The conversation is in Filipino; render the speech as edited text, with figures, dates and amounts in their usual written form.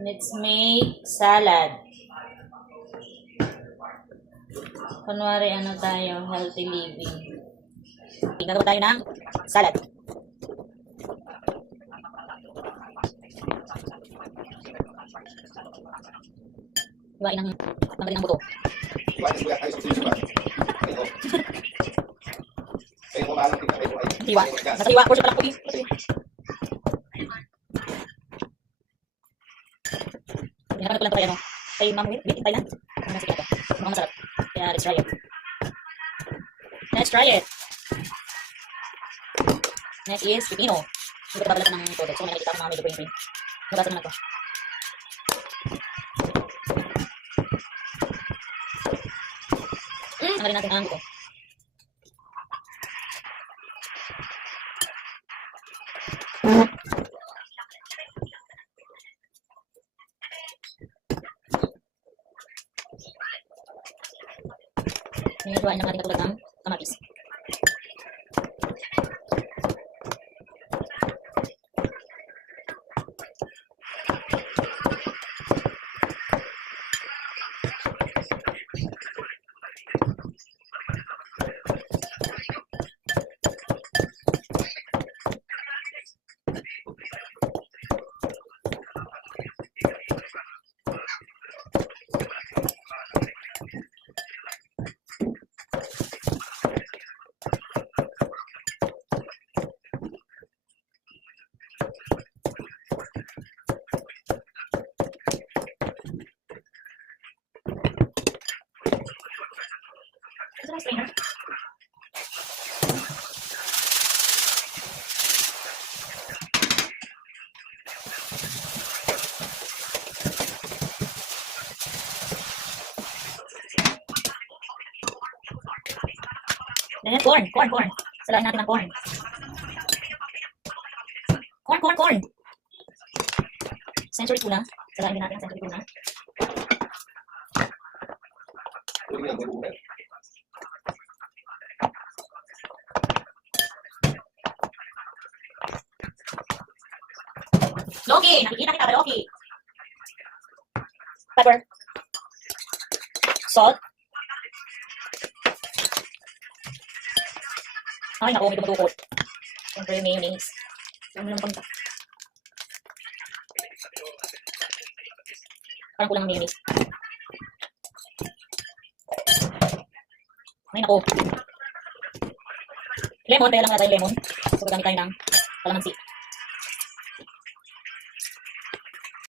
Let's make salad. Kunwari ano tayo, healthy living. Gagawa tayo ng salad. Iwain ng tanggalin ng buto. Hiwa. Nasa hiwa. Portion pa lang puti. Hinapan ko lang ito kaya no. Kay Ma'am Wait, hintay lang. Sige ito. Mukhang masarap. Kaya let's try it. Let's try it. Next is pipino. Hindi ko babalatan ng todo. So may nakikita ko mga medyo green. Nabasa naman ito. Tanggalin natin ang buto. Hinituan ng ating katulad ng kamatis. Strainer. Then corn. Salain natin ang corn. Corn. Century tuna. Salain din natin ang century tuna. Loki! Nakikita kita ba, Loki? Pepper. Salt. Ay, naku, may tumutukot. Siyempre, mayonnaise. Alam mo lang pang ito. Parang kulang ng mayonnaise. Ay, naku. Lemon, kaya lang natin lemon. So, gagamit tayo ng kalamansi.